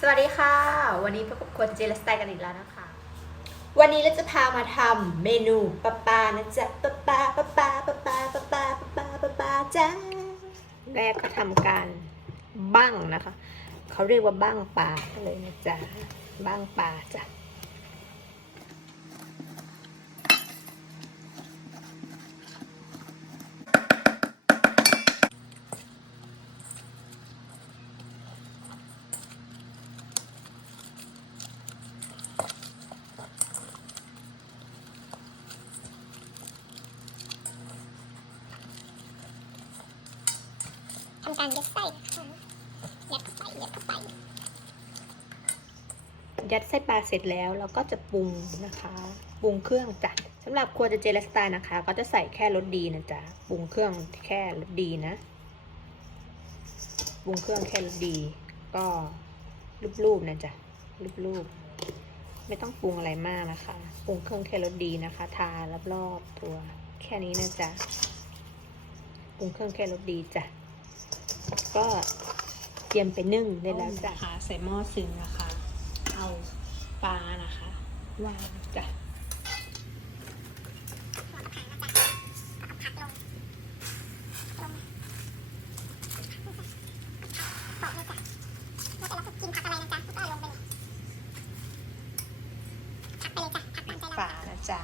สวัสดีค่ะ วันนี้พบกับคนเจลสไตล์กันอีกแล้วนะคะ วันนี้เราจะพามาทำเมนูปลาปลานะจ๊ะปลาปลาปลาปลาปลาปลาปลาปลาปลาปลาปลาปาจ้าแรกก็ทำการบั้งนะคะ เขาเรียกว่าบั้งปลากันเลยนะจ๊ะบั้งปลาจ้ะ ทำการยัดไส้ยัดเข้าไปยัดเข้าไปยัดไส้ปลาเสร็จแล้วเราก็จะปรุงนะคะปรุงเครื่องจ้ะสำหรับครัวเจเจลสไตล์นะคะ ก็จะใส่แค่รสดีนะจ๊ะปรุงเครื่องแค่รสดีนะปรุงเครื่องแค่รสดี ก็รูปๆนะจ๊ะรูปๆไม่ต้องปรุงอะไรมากนะคะปรุงเครื่องแค่รสดีนะคะ ทารอบๆตัวแค่นี้นะจ๊ะปรุงเครื่องแค่รสดีจ้ะ ก็เตรียมไปนึ่งได้แล้วจ้ะหาใส่หม้อซึ้งนะคะ เอาปลานะคะวางจ้ะผักลงลงบอกเลยจ้ะว่าแต่เราจะกินผักอะไรนะจ๊ะก็ลงไปเลยผักไปเลยจ้ะผักตามใจเราปลานะจ๊ะ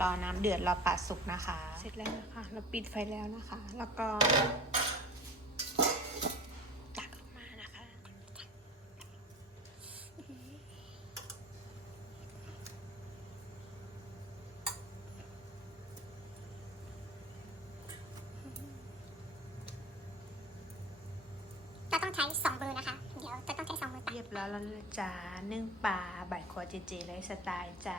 รอน้ำเดือดรอปลาสุกนะคะ เสร็จแล้วนะคะ เราปิดไฟแล้วนะคะ แล้วก็ ตักออกมานะคะ เรา ต้องใช้สองมือนะคะ เดี๋ยวจะต้องใช้สองมือตักเรียบร้อยแล้วนะจ๊ะนึ่งปลาใบคอเจเจไลฟ์สไตล์จ้า